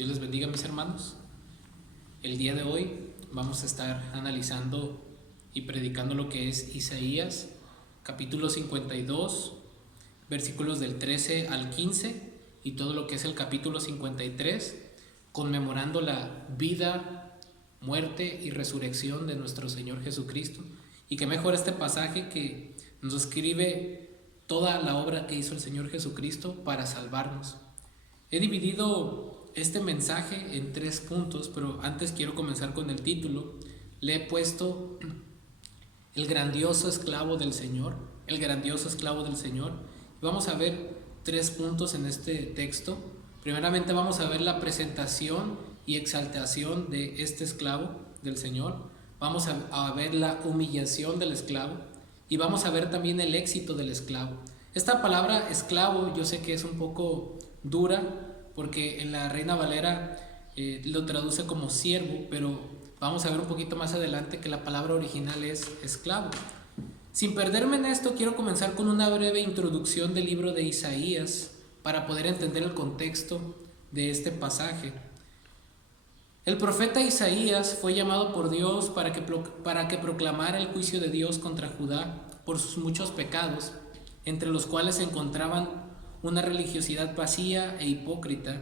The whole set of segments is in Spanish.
Dios les bendiga, mis hermanos. El día de hoy vamos a estar analizando y predicando lo que es Isaías, capítulo 52, versículos del 13 al 15, y todo lo que es el capítulo 53, conmemorando la vida, muerte y resurrección de nuestro Señor Jesucristo. Y que mejor este pasaje que nos describe toda la obra que hizo el Señor Jesucristo para salvarnos. He dividido este mensaje en 3 puntos, pero antes quiero comenzar con el título. Le he puesto el grandioso esclavo del Señor, el grandioso esclavo del Señor. Vamos a ver 3 puntos en este texto. Primeramente vamos a ver la presentación y exaltación de este esclavo del Señor. Vamos a ver la humillación del esclavo y vamos a ver también el éxito del esclavo. Esta palabra esclavo yo sé que es un poco dura, porque en la Reina Valera lo traduce como siervo, pero vamos a ver un poquito más adelante que la palabra original es esclavo. Sin perderme en esto, quiero comenzar con una breve introducción del libro de Isaías para poder entender el contexto de este pasaje. El profeta Isaías fue llamado por Dios para que proclamara el juicio de Dios contra Judá por sus muchos pecados, entre los cuales se encontraban una religiosidad vacía e hipócrita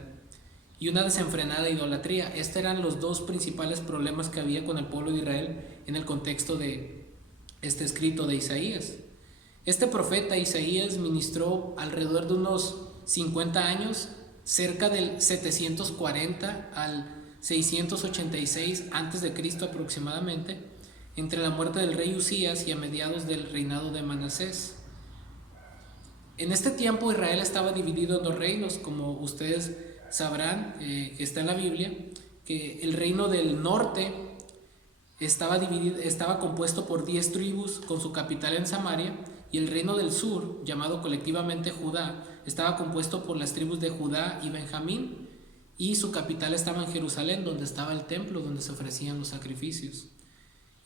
y una desenfrenada idolatría. Estos eran los 2 principales problemas que había con el pueblo de Israel en el contexto de este escrito de Isaías. Este profeta Isaías ministró alrededor de unos 50 años, cerca del 740 al 686 a.C. aproximadamente, entre la muerte del rey Usías y a mediados del reinado de Manasés. En este tiempo Israel estaba dividido en 2 reinos, como ustedes sabrán, que está en la Biblia, que el reino del norte estaba compuesto por 10 tribus con su capital en Samaria, y el reino del sur, llamado colectivamente Judá, estaba compuesto por las tribus de Judá y Benjamín, y su capital estaba en Jerusalén, donde estaba el templo donde se ofrecían los sacrificios.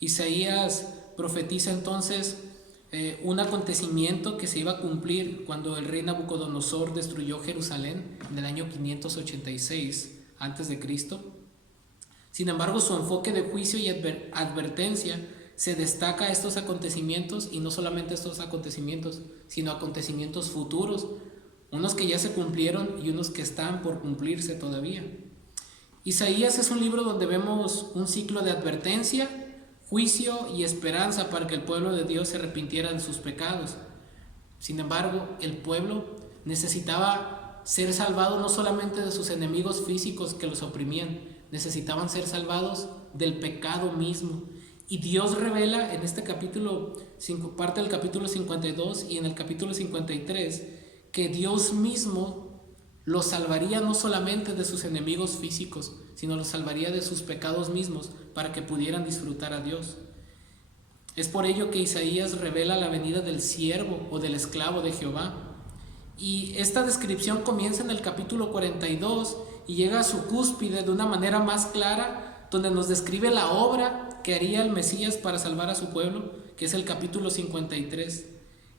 Isaías profetiza entonces un acontecimiento que se iba a cumplir cuando el rey Nabucodonosor destruyó Jerusalén en el año 586 a.C. Sin embargo, su enfoque de juicio y advertencia se destaca a estos acontecimientos, y no solamente estos acontecimientos, sino acontecimientos futuros, unos que ya se cumplieron y unos que están por cumplirse todavía. Isaías es un libro donde vemos un ciclo de advertencia, juicio y esperanza para que el pueblo de Dios se arrepintiera de sus pecados. Sin embargo, el pueblo necesitaba ser salvado no solamente de sus enemigos físicos que los oprimían, necesitaban ser salvados del pecado mismo. Y Dios revela en este capítulo, parte del capítulo 52 y en el capítulo 53, que Dios mismo los salvaría no solamente de sus enemigos físicos, sino los salvaría de sus pecados mismos para que pudieran disfrutar a Dios. Es por ello que Isaías revela la venida del siervo o del esclavo de Jehová. Y esta descripción comienza en el capítulo 42 y llega a su cúspide de una manera más clara, donde nos describe la obra que haría el Mesías para salvar a su pueblo, que es el capítulo 53.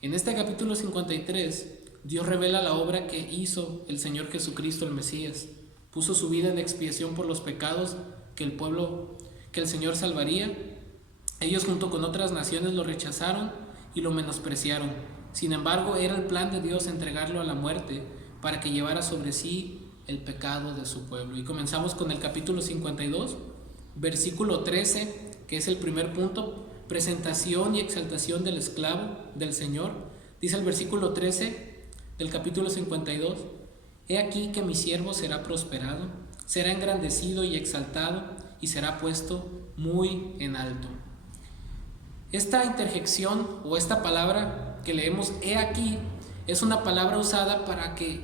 En este capítulo 53, Dios revela la obra que hizo el Señor Jesucristo, el Mesías. Puso su vida en expiación por los pecados que el Señor salvaría. Ellos junto con otras naciones lo rechazaron y lo menospreciaron. Sin embargo, era el plan de Dios entregarlo a la muerte para que llevara sobre sí el pecado de su pueblo. Y comenzamos con el capítulo 52, versículo 13, que es el primer punto: presentación y exaltación del esclavo del Señor. Dice el versículo 13 del capítulo 52: He aquí que mi siervo será prosperado, será engrandecido y exaltado, y será puesto muy en alto. Esta interjección o esta palabra que leemos, he aquí, es una palabra usada para que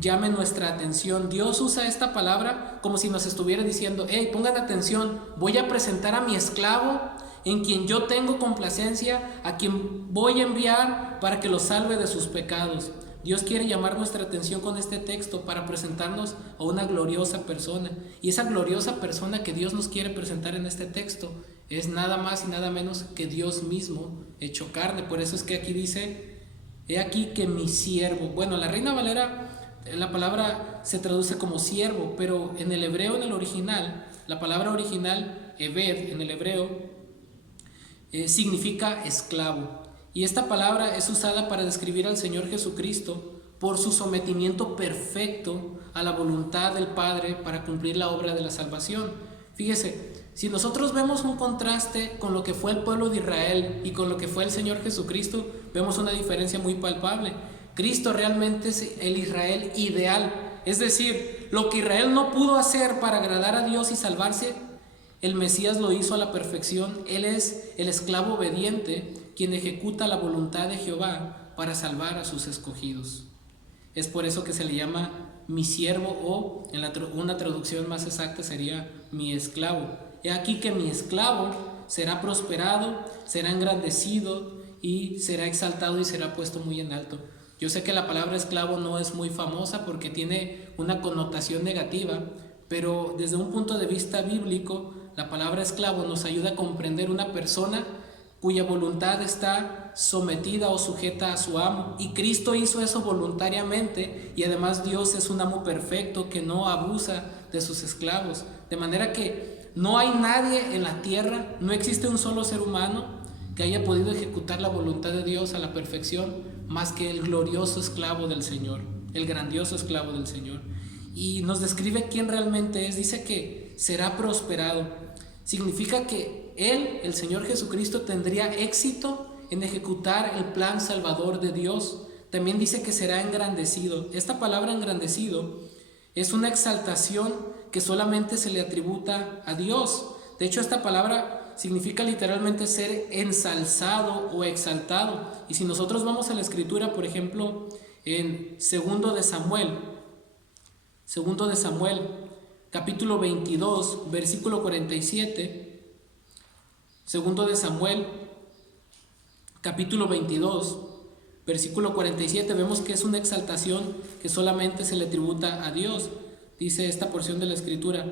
llame nuestra atención. Dios usa esta palabra como si nos estuviera diciendo: hey, pongan atención, voy a presentar a mi esclavo, en quien yo tengo complacencia, a quien voy a enviar para que lo salve de sus pecados. Dios quiere llamar nuestra atención con este texto para presentarnos a una gloriosa persona. Y esa gloriosa persona que Dios nos quiere presentar en este texto es nada más y nada menos que Dios mismo hecho carne. Por eso es que aquí dice: he aquí que mi siervo. Bueno, la Reina Valera La palabra se traduce como siervo, pero en el hebreo, en el original, la palabra original, Eved, en el hebreo, significa esclavo. Y esta palabra es usada para describir al Señor Jesucristo por su sometimiento perfecto a la voluntad del Padre para cumplir la obra de la salvación. Fíjese, si nosotros vemos un contraste con lo que fue el pueblo de Israel y con lo que fue el Señor Jesucristo, vemos una diferencia muy palpable. Cristo realmente es el Israel ideal, es decir, lo que Israel no pudo hacer para agradar a Dios y salvarse, el Mesías lo hizo a la perfección. Él es el esclavo obediente quien ejecuta la voluntad de Jehová para salvar a sus escogidos. Es por eso que se le llama mi siervo, o en una traducción más exacta sería mi esclavo. He aquí que mi esclavo será prosperado, será engrandecido y será exaltado y será puesto muy en alto. Yo sé que la palabra esclavo no es muy famosa porque tiene una connotación negativa, pero desde un punto de vista bíblico, la palabra esclavo nos ayuda a comprender una persona cuya voluntad está sometida o sujeta a su amo. Y Cristo hizo eso voluntariamente, y además Dios es un amo perfecto que no abusa de sus esclavos. De manera que no hay nadie en la tierra, no existe un solo ser humano que haya podido ejecutar la voluntad de Dios a la perfección más que el glorioso esclavo del Señor, el grandioso esclavo del Señor. Y nos describe quién realmente es. Dice que será prosperado. Significa que Él, el Señor Jesucristo, tendría éxito en ejecutar el plan salvador de Dios. También dice que será engrandecido. Esta palabra engrandecido es una exaltación que solamente se le atributa a Dios. De hecho, esta palabra significa literalmente ser ensalzado o exaltado. Y si nosotros vamos a la Escritura, por ejemplo, en Segundo de Samuel, capítulo 22, versículo 47, Segundo de Samuel, capítulo 22, versículo 47, vemos que es una exaltación que solamente se le tributa a Dios. Dice esta porción de la Escritura: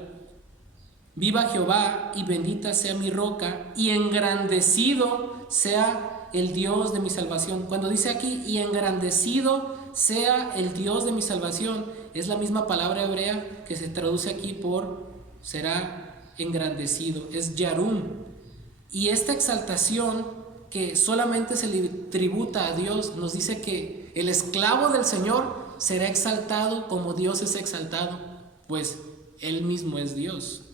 viva Jehová y bendita sea mi roca y engrandecido sea el Dios de mi salvación. Cuando dice aquí y engrandecido sea el Dios de mi salvación, es la misma palabra hebrea que se traduce aquí por será engrandecido, es yarum. Y esta exaltación que solamente se le tributa a Dios nos dice que el esclavo del Señor será exaltado como Dios es exaltado, pues Él mismo es Dios.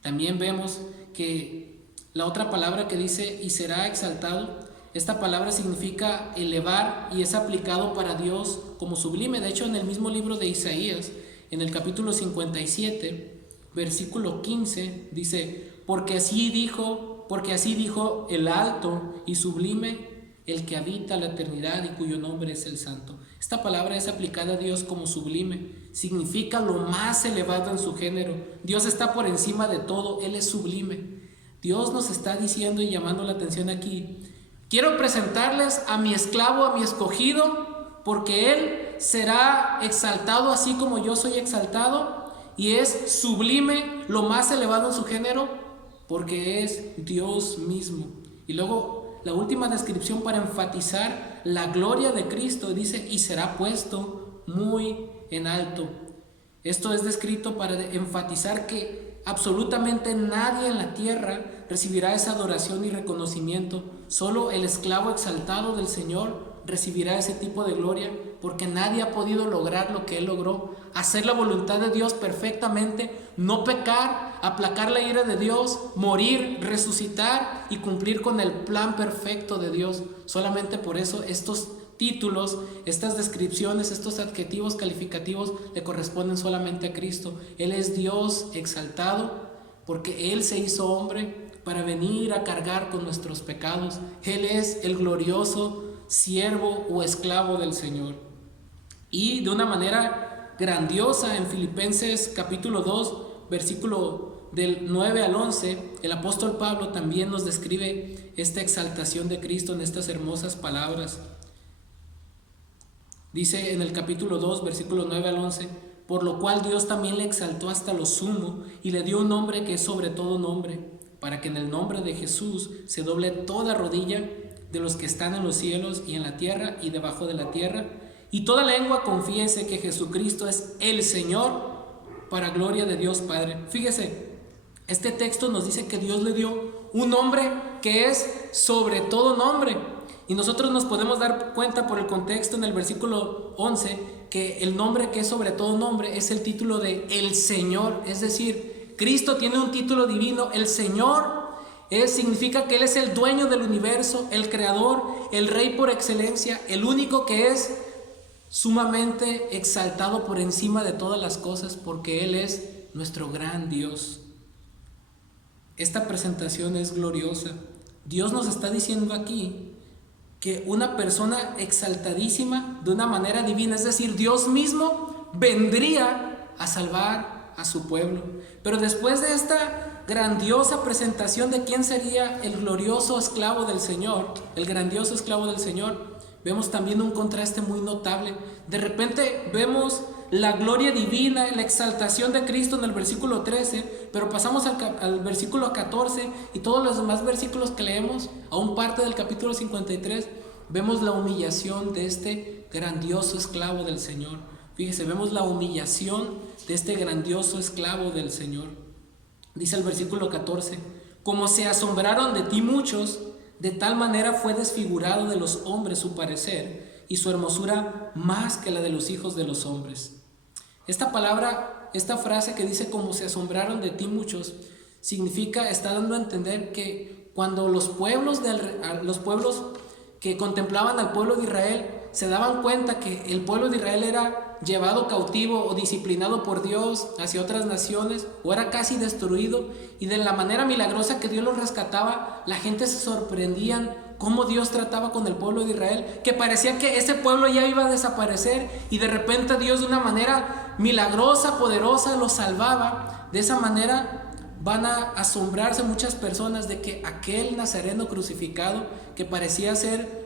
También vemos que la otra palabra que dice y será exaltado, esta palabra significa elevar y es aplicado para Dios como sublime. De hecho, en el mismo libro de Isaías, en el capítulo 57, versículo 15, dice: porque así dijo el alto y sublime, el que habita la eternidad y cuyo nombre es el Santo. Esta palabra es aplicada a Dios como sublime. Significa lo más elevado en su género. Dios está por encima de todo, Él es sublime. Dios nos está diciendo y llamando la atención aquí: quiero presentarles a mi esclavo, a mi escogido, porque Él será exaltado así como yo soy exaltado, y es sublime, lo más elevado en su género, porque es Dios mismo. Y luego la última descripción para enfatizar la gloria de Cristo dice: y será puesto muy en alto. Esto es descrito para enfatizar que absolutamente nadie en la tierra recibirá esa adoración y reconocimiento. Solo el esclavo exaltado del Señor recibirá ese tipo de gloria, porque nadie ha podido lograr lo que Él logró: hacer la voluntad de Dios perfectamente, no pecar, aplacar la ira de Dios, morir, resucitar y cumplir con el plan perfecto de Dios. Solamente por eso estos títulos, estas descripciones, estos adjetivos calificativos le corresponden solamente a Cristo. Él es Dios exaltado porque Él se hizo hombre para venir a cargar con nuestros pecados. Él es el glorioso siervo o esclavo del Señor. Y de una manera grandiosa, en Filipenses capítulo 2, versículo del 9 al 11, el apóstol Pablo también nos describe esta exaltación de Cristo en estas hermosas palabras. Dice en el capítulo 2, versículo 9 al 11: por lo cual Dios también le exaltó hasta lo sumo y le dio un nombre que es sobre todo nombre, para que en el nombre de Jesús se doble toda rodilla de los que están en los cielos y en la tierra y debajo de la tierra, y toda lengua confiese que Jesucristo es el Señor, para gloria de Dios Padre. Fíjese, este texto nos dice que Dios le dio un nombre que es sobre todo nombre. Y nosotros nos podemos dar cuenta por el contexto en el versículo 11 que el nombre que es sobre todo nombre es el título de el Señor. Es decir, Cristo tiene un título divino. El Señor significa que Él es el dueño del universo, el creador, el rey por excelencia, el único que es sumamente exaltado por encima de todas las cosas, porque Él es nuestro gran Dios. Esta presentación es gloriosa. Dios nos está diciendo aquí que una persona exaltadísima de una manera divina, es decir, Dios mismo vendría a salvar a su pueblo. Pero después de esta grandiosa presentación de quién sería el glorioso esclavo del Señor, el grandioso esclavo del Señor, vemos también un contraste muy notable. De repente vemos la gloria divina, la exaltación de Cristo en el versículo 13, pero pasamos al versículo 14 y todos los demás versículos que leemos, aún parte del capítulo 53, vemos la humillación de este grandioso esclavo del Señor. Fíjese, vemos la humillación de este grandioso esclavo del Señor. Dice el versículo 14, como se asombraron de ti muchos, de tal manera fue desfigurado de los hombres su parecer, y su hermosura más que la de los hijos de los hombres. Esta palabra, esta frase que dice como se asombraron de ti muchos, significa, está dando a entender que cuando los pueblos que contemplaban al pueblo de Israel se daban cuenta que el pueblo de Israel era llevado cautivo o disciplinado por Dios hacia otras naciones, o era casi destruido, y de la manera milagrosa que Dios los rescataba, la gente se sorprendían cómo Dios trataba con el pueblo de Israel, que parecía que ese pueblo ya iba a desaparecer, y de repente Dios de una manera milagrosa, poderosa, los salvaba. De esa manera van a asombrarse muchas personas de que aquel nazareno crucificado, que parecía ser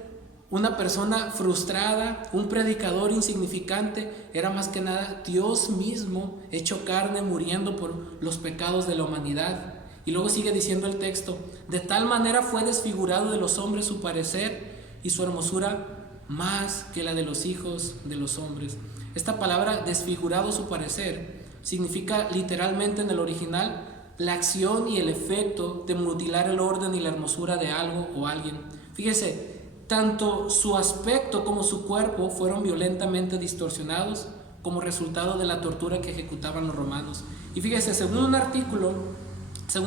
una persona frustrada, un predicador insignificante, era más que nada Dios mismo hecho carne, muriendo por los pecados de la humanidad. Y luego sigue diciendo el texto, de tal manera fue desfigurado de los hombres su parecer, y su hermosura más que la de los hijos de los hombres. Esta palabra desfigurado su parecer significa literalmente en el original la acción y el efecto de mutilar el orden y la hermosura de algo o alguien. Fíjese, tanto su aspecto como su cuerpo fueron violentamente distorsionados como resultado de la tortura que ejecutaban los romanos. Y fíjese, según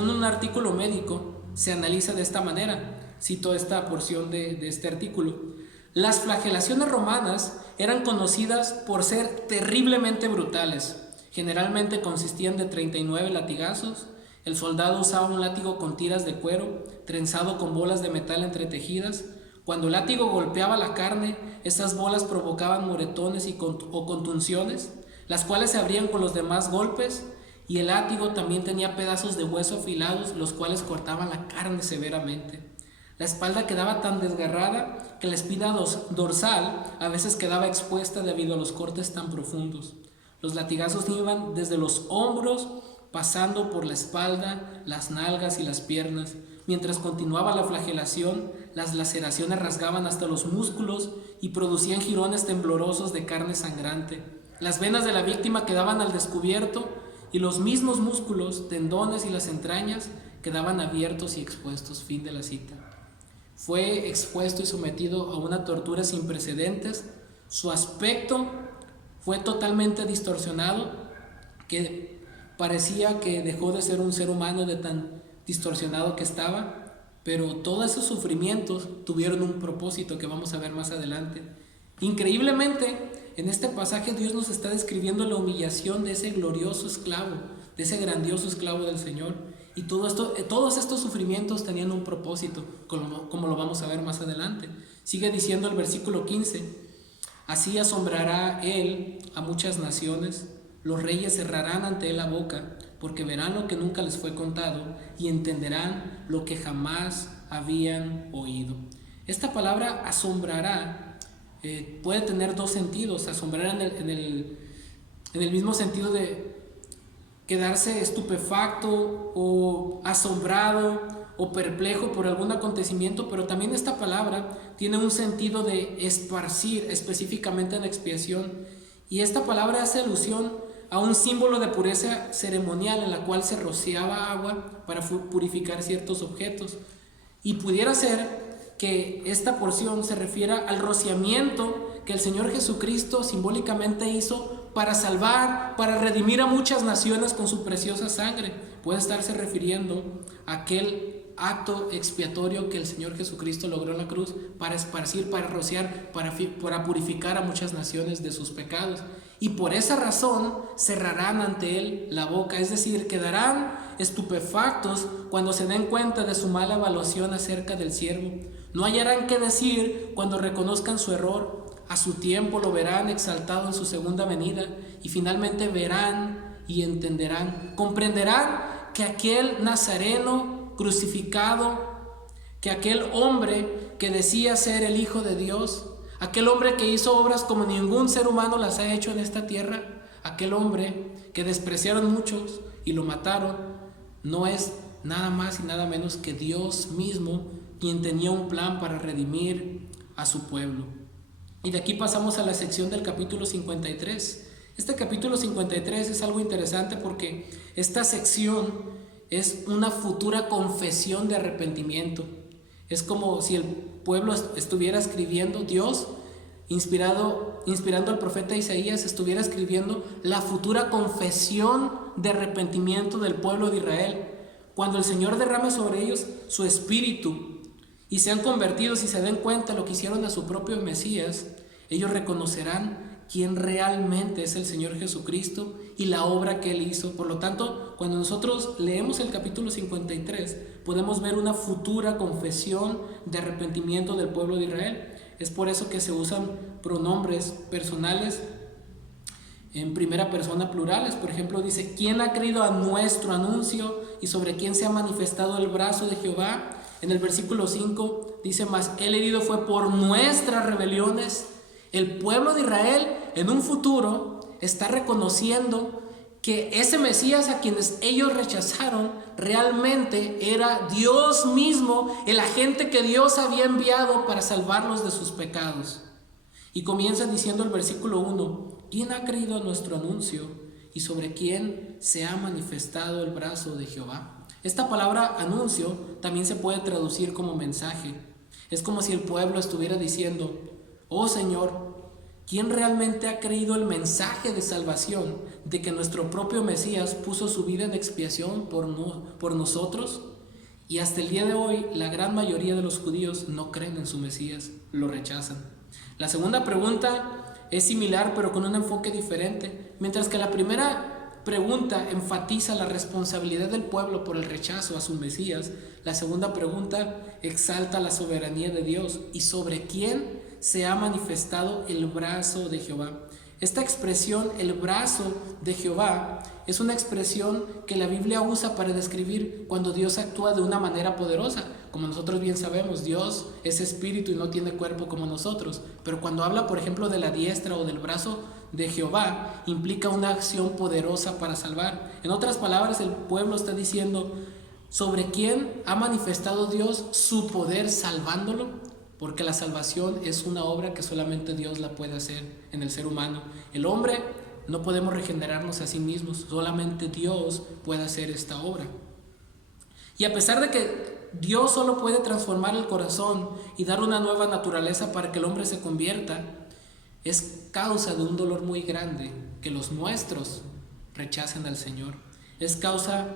un artículo médico, se analiza de esta manera. Cito esta porción de este artículo. Las flagelaciones romanas eran conocidas por ser terriblemente brutales. Generalmente consistían de 39 latigazos. El soldado usaba un látigo con tiras de cuero, trenzado con bolas de metal entretejidas. Cuando el látigo golpeaba la carne, estas bolas provocaban moretones o contunciones, las cuales se abrían con los demás golpes, y el látigo también tenía pedazos de hueso afilados, los cuales cortaban la carne severamente. La espalda quedaba tan desgarrada que la espina dorsal a veces quedaba expuesta debido a los cortes tan profundos. Los latigazos iban desde los hombros, pasando por la espalda, las nalgas y las piernas. Mientras continuaba la flagelación, las laceraciones rasgaban hasta los músculos y producían jirones temblorosos de carne sangrante. Las venas de la víctima quedaban al descubierto, y los mismos músculos, tendones y las entrañas quedaban abiertos y expuestos. Fin de la cita. Fue expuesto y sometido a una tortura sin precedentes. Su aspecto fue totalmente distorsionado, que parecía que dejó de ser un ser humano de tan distorsionado que estaba, pero todos esos sufrimientos tuvieron un propósito que vamos a ver más adelante. Increíblemente, en este pasaje Dios nos está describiendo la humillación de ese glorioso esclavo, de ese grandioso esclavo del Señor, y todos estos sufrimientos tenían un propósito, como lo vamos a ver más adelante. Sigue diciendo el versículo 15, así asombrará Él a muchas naciones, los reyes cerrarán ante Él la boca, porque verán lo que nunca les fue contado y entenderán lo que jamás habían oído. Esta palabra asombrará puede tener dos sentidos. Asombrar en el mismo sentido de quedarse estupefacto o asombrado o perplejo por algún acontecimiento, pero también esta palabra tiene un sentido de esparcir, específicamente en expiación. Y esta palabra hace alusión a un símbolo de pureza ceremonial en la cual se rociaba agua para purificar ciertos objetos. Y pudiera ser que esta porción se refiera al rociamiento que el Señor Jesucristo simbólicamente hizo para salvar, para redimir a muchas naciones con su preciosa sangre. Puede estarse refiriendo a aquel acto expiatorio que el Señor Jesucristo logró en la cruz para esparcir, para rociar, para purificar a muchas naciones de sus pecados. Y por esa razón cerrarán ante Él la boca, es decir, quedarán estupefactos cuando se den cuenta de su mala evaluación acerca del siervo. No hallarán qué decir cuando reconozcan su error. A su tiempo lo verán exaltado en su segunda venida y finalmente verán y entenderán, comprenderán que aquel nazareno crucificado, que aquel hombre que decía ser el Hijo de Dios, aquel hombre que hizo obras como ningún ser humano las ha hecho en esta tierra, aquel hombre que despreciaron muchos y lo mataron, no es nada más y nada menos que Dios mismo, quien tenía un plan para redimir a su pueblo. Y de aquí pasamos a la sección del capítulo 53. Este capítulo 53 es algo interesante porque esta sección es una futura confesión de arrepentimiento. Es como si el pueblo estuviera escribiendo, Dios, inspirando al profeta Isaías, estuviera escribiendo la futura confesión de arrepentimiento del pueblo de Israel. Cuando el Señor derrame sobre ellos su espíritu y sean convertidos y se den cuenta de lo que hicieron a su propio Mesías, ellos reconocerán quién realmente es el Señor Jesucristo y la obra que Él hizo. Por lo tanto, cuando nosotros leemos el capítulo 53, podemos ver una futura confesión de arrepentimiento del pueblo de Israel. Es por eso que se usan pronombres personales en primera persona plurales. Por ejemplo, dice, ¿quién ha creído a nuestro anuncio y sobre quién se ha manifestado el brazo de Jehová? En el versículo 5 dice, mas el herido fue por nuestras rebeliones. El pueblo de Israel en un futuro está reconociendo que ese Mesías a quienes ellos rechazaron realmente era Dios mismo, el agente que Dios había enviado para salvarlos de sus pecados. Y comienza diciendo el versículo 1, ¿quién ha creído a nuestro anuncio y sobre quién se ha manifestado el brazo de Jehová? Esta palabra anuncio también se puede traducir como mensaje. Es como si el pueblo estuviera diciendo, oh Señor, ¿quién realmente ha creído el mensaje de salvación de que nuestro propio Mesías puso su vida en expiación por nosotros? Y hasta el día de hoy la gran mayoría de los judíos no creen en su Mesías, lo rechazan. La segunda pregunta es similar pero con un enfoque diferente. Mientras que la primera pregunta enfatiza la responsabilidad del pueblo por el rechazo a su Mesías, la segunda pregunta exalta la soberanía de Dios y sobre quién se ha manifestado el brazo de Jehová. Esta expresión, el brazo de Jehová, es una expresión que la Biblia usa para describir cuando Dios actúa de una manera poderosa. Como nosotros bien sabemos, Dios es espíritu y no tiene cuerpo como nosotros. Pero cuando habla, por ejemplo, de la diestra o del brazo de Jehová, implica una acción poderosa para salvar. En otras palabras, el pueblo está diciendo, ¿sobre quién ha manifestado Dios su poder salvándolo? Porque la salvación es una obra que solamente Dios la puede hacer en el ser humano. El hombre no podemos regenerarnos a sí mismos, solamente Dios puede hacer esta obra. Y a pesar de que Dios solo puede transformar el corazón y dar una nueva naturaleza para que el hombre se convierta, es causa de un dolor muy grande que los nuestros rechacen al Señor. Es causa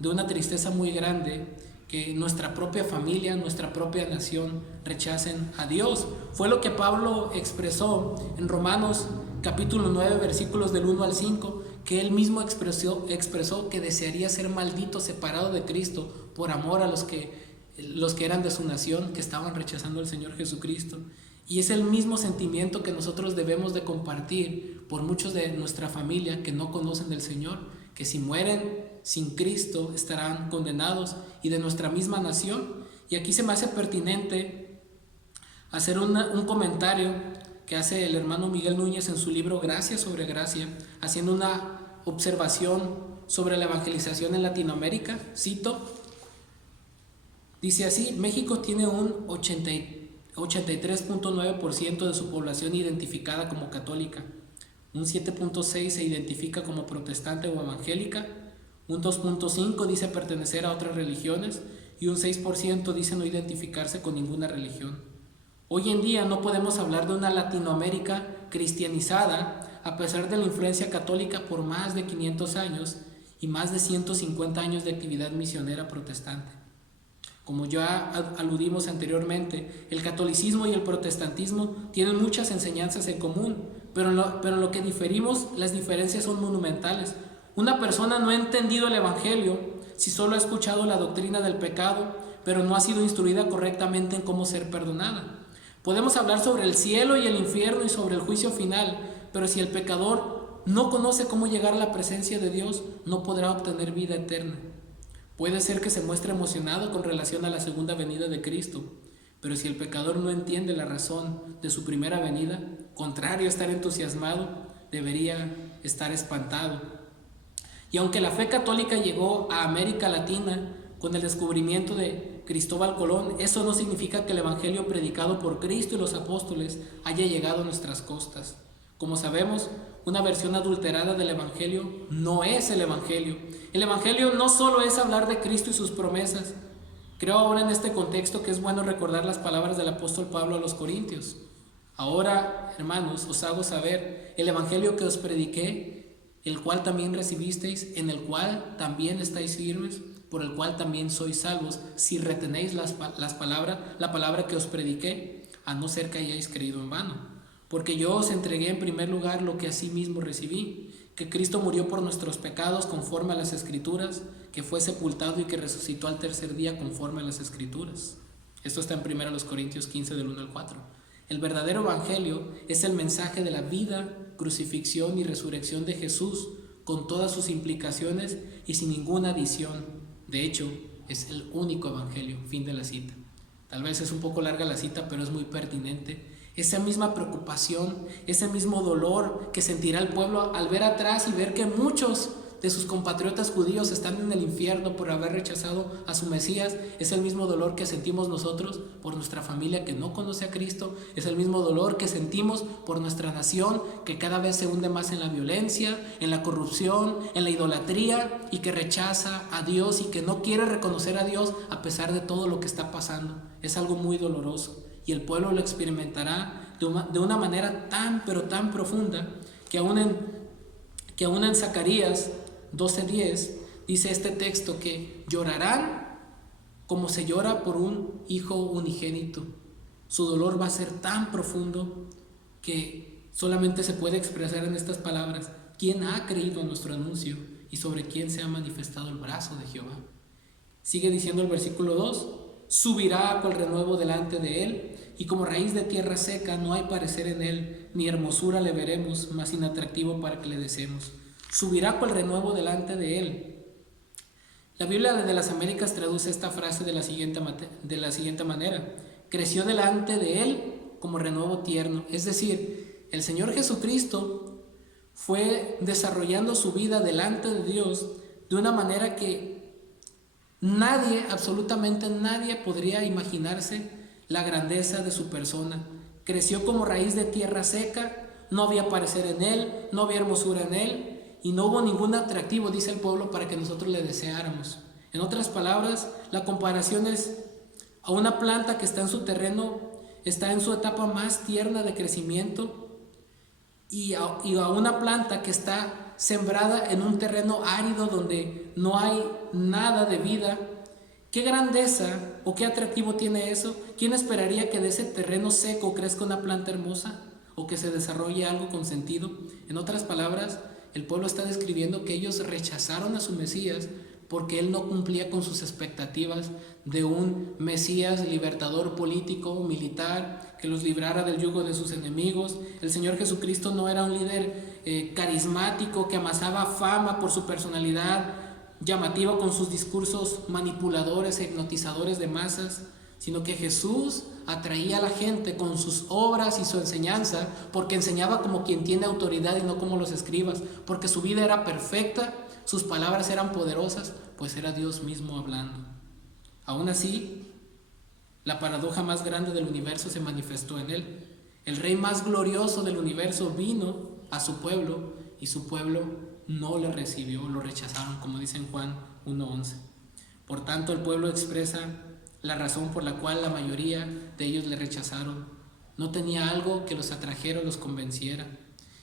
de una tristeza muy grande que nuestra propia familia, nuestra propia nación rechacen a Dios. Fue lo que Pablo expresó en Romanos capítulo 9, versículos del 1 al 5, que él mismo expresó que desearía ser maldito, separado de Cristo, por amor a los que eran de su nación, que estaban rechazando al Señor Jesucristo. Y es el mismo sentimiento que nosotros debemos de compartir por muchos de nuestra familia que no conocen del Señor, que si mueren sin Cristo estarán condenados, y de nuestra misma nación. Y aquí se me hace pertinente hacer un comentario que hace el hermano Miguel Núñez en su libro Gracia sobre Gracia, haciendo una observación sobre la evangelización en Latinoamérica. Cito: Dice así: México tiene un 83.9% de su población identificada como católica, un 7.6% se identifica como protestante o evangélica, un 2.5% dice pertenecer a otras religiones y un 6% dice no identificarse con ninguna religión. Hoy en día no podemos hablar de una Latinoamérica cristianizada a pesar de la influencia católica por más de 500 años y más de 150 años de actividad misionera protestante. Como ya aludimos anteriormente, el catolicismo y el protestantismo tienen muchas enseñanzas en común, pero en lo que diferimos, las diferencias son monumentales. Una persona no ha entendido el Evangelio si solo ha escuchado la doctrina del pecado, pero no ha sido instruida correctamente en cómo ser perdonada. Podemos hablar sobre el cielo y el infierno y sobre el juicio final, pero si el pecador no conoce cómo llegar a la presencia de Dios, no podrá obtener vida eterna. Puede ser que se muestre emocionado con relación a la segunda venida de Cristo, pero si el pecador no entiende la razón de su primera venida, contrario a estar entusiasmado, debería estar espantado. Y aunque la fe católica llegó a América Latina con el descubrimiento de Cristóbal Colón, eso no significa que el evangelio predicado por Cristo y los apóstoles haya llegado a nuestras costas. Como sabemos, una versión adulterada del evangelio no es el evangelio. El evangelio no solo es hablar de Cristo y sus promesas. Creo ahora en este contexto que es bueno recordar las palabras del apóstol Pablo a los Corintios. Ahora, hermanos, os hago saber el evangelio que os prediqué, el cual también recibisteis, en el cual también estáis firmes, por el cual también sois salvos, si retenéis la palabra que os prediqué, a no ser que hayáis creído en vano. Porque yo os entregué en primer lugar lo que asimismo recibí, que Cristo murió por nuestros pecados conforme a las Escrituras, que fue sepultado y que resucitó al tercer día conforme a las Escrituras. Esto está en 1 Corintios 15 del 1 al 4. El verdadero evangelio es el mensaje de la vida, crucifixión y resurrección de Jesús, con todas sus implicaciones y sin ninguna adición. De hecho, es el único evangelio. Fin de la cita. Tal vez es un poco larga la cita, pero es muy pertinente. Esa misma preocupación, ese mismo dolor que sentirá el pueblo al ver atrás y ver que muchos de sus compatriotas judíos están en el infierno por haber rechazado a su Mesías, es el mismo dolor que sentimos nosotros por nuestra familia que no conoce a Cristo, es el mismo dolor que sentimos por nuestra nación que cada vez se hunde más en la violencia, en la corrupción, en la idolatría y que rechaza a Dios y que no quiere reconocer a Dios a pesar de todo lo que está pasando. Es algo muy doloroso. Y el pueblo lo experimentará de una manera tan, pero tan profunda que aún en Zacarías 12:10 dice este texto que llorarán como se llora por un hijo unigénito. Su dolor va a ser tan profundo que solamente se puede expresar en estas palabras: ¿quién ha creído en nuestro anuncio y sobre quién se ha manifestado el brazo de Jehová? Sigue diciendo el versículo 2: subirá con renuevo delante de él, y como raíz de tierra seca no hay parecer en él, ni hermosura le veremos, más inatractivo para que le deseemos. Subirá con renuevo delante de él. La Biblia de las Américas traduce esta frase de la siguiente manera: creció delante de él como renuevo tierno. Es decir, el Señor Jesucristo fue desarrollando su vida delante de Dios de una manera que nadie, absolutamente nadie, podría imaginarse la grandeza de su persona. Creció como raíz de tierra seca, no había parecer en él, no había hermosura en él, y no hubo ningún atractivo, dice el pueblo, para que nosotros le deseáramos. En otras palabras, la comparación es a una planta que está en su terreno, está en su etapa más tierna de crecimiento, y a una planta que está sembrada en un terreno árido donde no hay nada de vida. ¿Qué grandeza o qué atractivo tiene eso? ¿Quién esperaría que de ese terreno seco crezca una planta hermosa o que se desarrolle algo con sentido? En otras palabras, el pueblo está describiendo que ellos rechazaron a su Mesías porque él no cumplía con sus expectativas de un Mesías libertador político, militar, que los librara del yugo de sus enemigos. El Señor Jesucristo no era un líder carismático que amasaba fama por su personalidad llamativa con sus discursos manipuladores e hipnotizadores de masas, sino que Jesús atraía a la gente con sus obras y su enseñanza, porque enseñaba como quien tiene autoridad y no como los escribas, porque su vida era perfecta, sus palabras eran poderosas, pues era Dios mismo hablando. Aún así, La paradoja más grande del universo se manifestó en él. El rey más glorioso del universo vino a su pueblo y su pueblo no le recibió, lo rechazaron, como dice en Juan 1:11. Por tanto, el pueblo expresa la razón por la cual la mayoría de ellos le rechazaron. No tenía algo que los atrajera o los convenciera.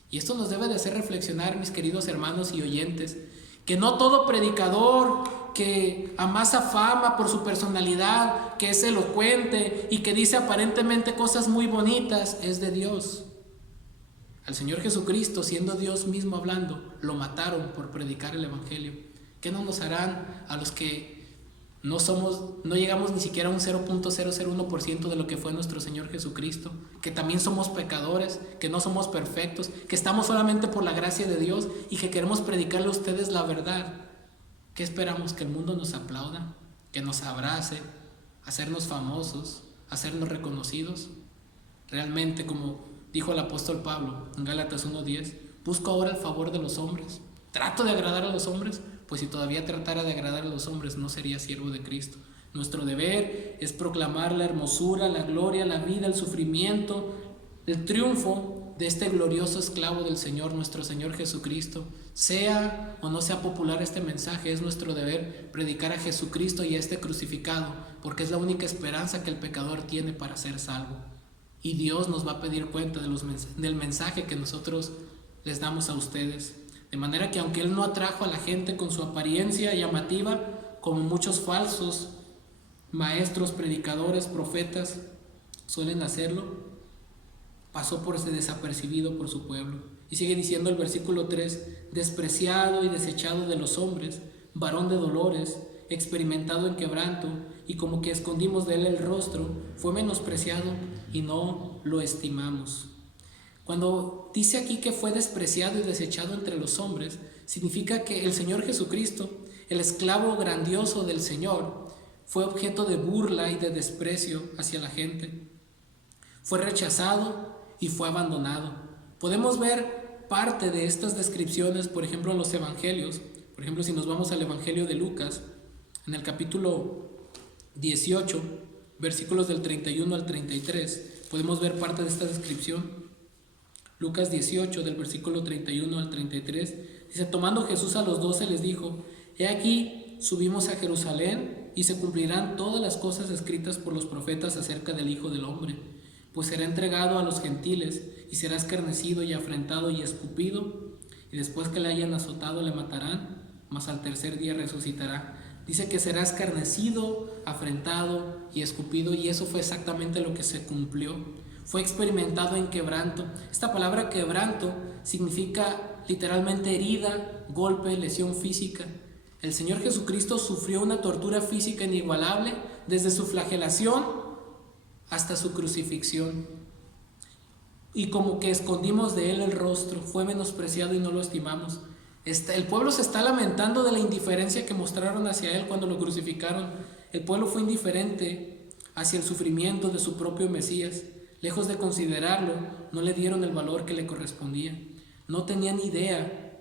Y esto nos debe de hacer reflexionar, mis queridos hermanos y oyentes, que no todo predicador que amasa fama por su personalidad, que es elocuente y que dice aparentemente cosas muy bonitas, es de Dios. Al Señor Jesucristo, siendo Dios mismo hablando, lo mataron por predicar el Evangelio. ¿Qué no nos harán a los que no llegamos ni siquiera a un 0.001% de lo que fue nuestro Señor Jesucristo? Que también somos pecadores, que no somos perfectos, que estamos solamente por la gracia de Dios y que queremos predicarle a ustedes la verdad. ¿Qué esperamos? ¿Que el mundo nos aplauda? ¿Que nos abrace? ¿Hacernos famosos? ¿Hacernos reconocidos? Realmente, como dijo el apóstol Pablo en Gálatas 1:10, busco ahora el favor de los hombres. ¿Trato de agradar a los hombres? Pues si todavía tratara de agradar a los hombres, no sería siervo de Cristo. Nuestro deber es proclamar la hermosura, la gloria, la vida, el sufrimiento, el triunfo de este glorioso esclavo del Señor, nuestro Señor Jesucristo. Sea o no sea popular este mensaje, es nuestro deber predicar a Jesucristo y a este crucificado, porque es la única esperanza que el pecador tiene para ser salvo. Y Dios nos va a pedir cuenta del mensaje que nosotros les damos a ustedes. De manera que aunque Él no atrajo a la gente con su apariencia llamativa, como muchos falsos maestros, predicadores, profetas suelen hacerlo, pasó por desapercibido por su pueblo. Y sigue diciendo el versículo 3, despreciado y desechado de los hombres, varón de dolores, experimentado en quebranto, y como que escondimos de él el rostro, fue menospreciado y no lo estimamos. Cuando dice aquí que fue despreciado y desechado entre los hombres, significa que el Señor Jesucristo, el esclavo grandioso del Señor, fue objeto de burla y de desprecio hacia la gente. Fue rechazado y fue abandonado. Podemos ver parte de estas descripciones, por ejemplo, en los evangelios. Por ejemplo, si nos vamos al Evangelio de Lucas, en el capítulo 18, versículos del 31 al 33, podemos ver parte de esta descripción. Lucas 18, del versículo 31 al 33, dice: tomando Jesús a los 12 les dijo: he aquí, subimos a Jerusalén, y se cumplirán todas las cosas escritas por los profetas acerca del Hijo del Hombre. Pues será entregado a los gentiles, y será escarnecido y afrentado y escupido, y después que le hayan azotado le matarán, mas al tercer día resucitará. Dice que será escarnecido, afrentado y escupido, y eso fue exactamente lo que se cumplió. Fue experimentado en quebranto. Esta palabra quebranto significa literalmente herida, golpe, lesión física. El Señor Jesucristo sufrió una tortura física inigualable desde su flagelación hasta su crucifixión. Y como que escondimos de él el rostro, fue menospreciado y no lo estimamos. El pueblo se está lamentando de la indiferencia que mostraron hacia él cuando lo crucificaron. El pueblo fue indiferente hacia el sufrimiento de su propio Mesías. Lejos de considerarlo, no le dieron el valor que le correspondía. No tenían idea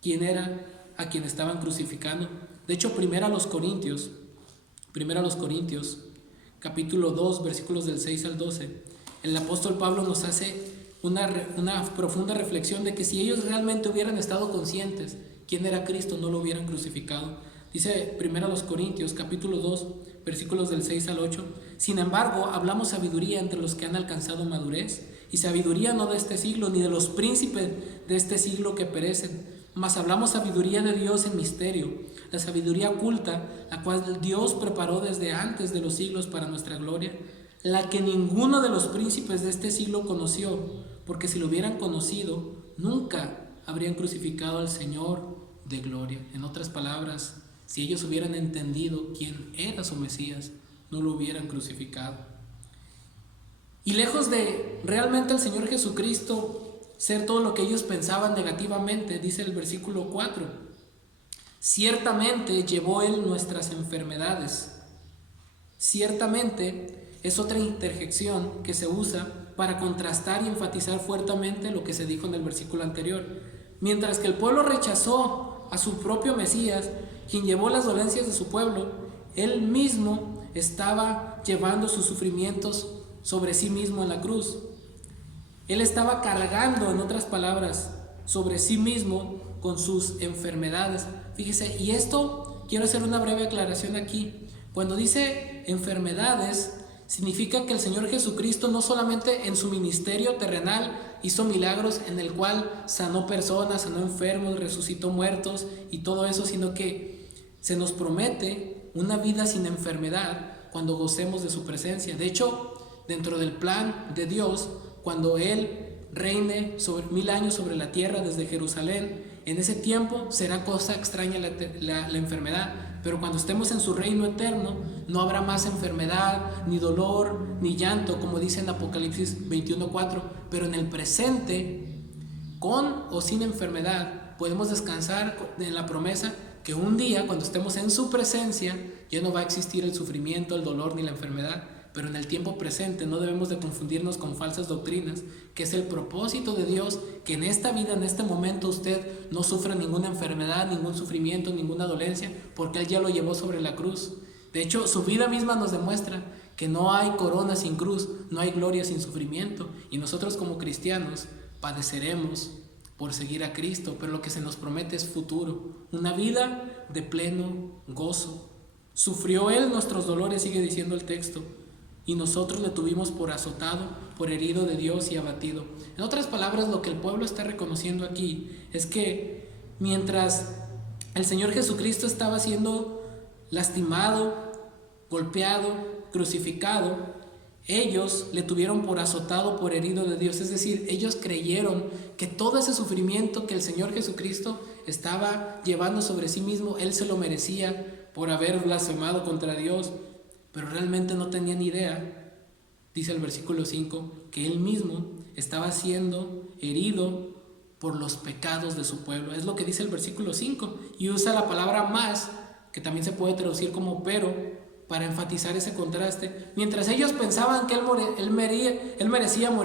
quién era a quien estaban crucificando. De hecho, primero a los Corintios, capítulo 2, versículos del 6 al 12, el apóstol Pablo nos hace una profunda reflexión de que si ellos realmente hubieran estado conscientes quién era Cristo, no lo hubieran crucificado. Dice primero a los Corintios, capítulo 2, versículos del 6 al 8, sin embargo, hablamos sabiduría entre los que han alcanzado madurez, y sabiduría no de este siglo, ni de los príncipes de este siglo que perecen, mas hablamos sabiduría de Dios en misterio, la sabiduría oculta, la cual Dios preparó desde antes de los siglos para nuestra gloria, la que ninguno de los príncipes de este siglo conoció, porque si lo hubieran conocido, nunca habrían crucificado al Señor de gloria. En otras palabras, si ellos hubieran entendido quién era su Mesías, no lo hubieran crucificado. Y lejos de realmente el Señor Jesucristo ser todo lo que ellos pensaban negativamente, dice el versículo 4, ciertamente llevó Él nuestras enfermedades. Ciertamente es otra interjección que se usa para contrastar y enfatizar fuertemente lo que se dijo en el versículo anterior. Mientras que el pueblo rechazó a su propio Mesías, quien llevó las dolencias de su pueblo, Él mismo estaba llevando sus sufrimientos sobre sí mismo en la cruz. Él estaba cargando, en otras palabras, sobre sí mismo con sus enfermedades. Fíjese, y esto quiero hacer una breve aclaración aquí. Cuando dice enfermedades, significa que el Señor Jesucristo no solamente en su ministerio terrenal hizo milagros en el cual sanó personas, sanó enfermos, resucitó muertos y todo eso, sino que se nos promete una vida sin enfermedad cuando gocemos de su presencia. De hecho, dentro del plan de Dios, cuando Él reine sobre 1000 años sobre la tierra desde Jerusalén, en ese tiempo será cosa extraña la enfermedad, pero cuando estemos en su reino eterno no habrá más enfermedad, ni dolor, ni llanto, como dice en Apocalipsis 21:4. Pero en el presente, con o sin enfermedad, podemos descansar en la promesa que un día, cuando estemos en su presencia, ya no va a existir el sufrimiento, el dolor ni la enfermedad. Pero en el tiempo presente no debemos de confundirnos con falsas doctrinas, que es el propósito de Dios, que en esta vida, en este momento, usted no sufra ninguna enfermedad, ningún sufrimiento, ninguna dolencia, porque Él ya lo llevó sobre la cruz. De hecho, su vida misma nos demuestra que no hay corona sin cruz, no hay gloria sin sufrimiento, y nosotros como cristianos padeceremos por seguir a Cristo, pero lo que se nos promete es futuro, una vida de pleno gozo. Sufrió Él nuestros dolores, sigue diciendo el texto, y nosotros le tuvimos por azotado, por herido de Dios y abatido. En otras palabras, lo que el pueblo está reconociendo aquí es que mientras el Señor Jesucristo estaba siendo lastimado, golpeado, crucificado, ellos le tuvieron por azotado, por herido de Dios. Es decir, ellos creyeron que todo ese sufrimiento que el Señor Jesucristo estaba llevando sobre sí mismo, Él se lo merecía por haber blasfemado contra Dios. Pero realmente no tenían idea, dice el versículo 5, que Él mismo estaba siendo herido por los pecados de su pueblo. Es lo que dice el versículo 5, y usa la palabra más, que también se puede traducir como pero, para enfatizar ese contraste. Mientras ellos pensaban que Él merecía morir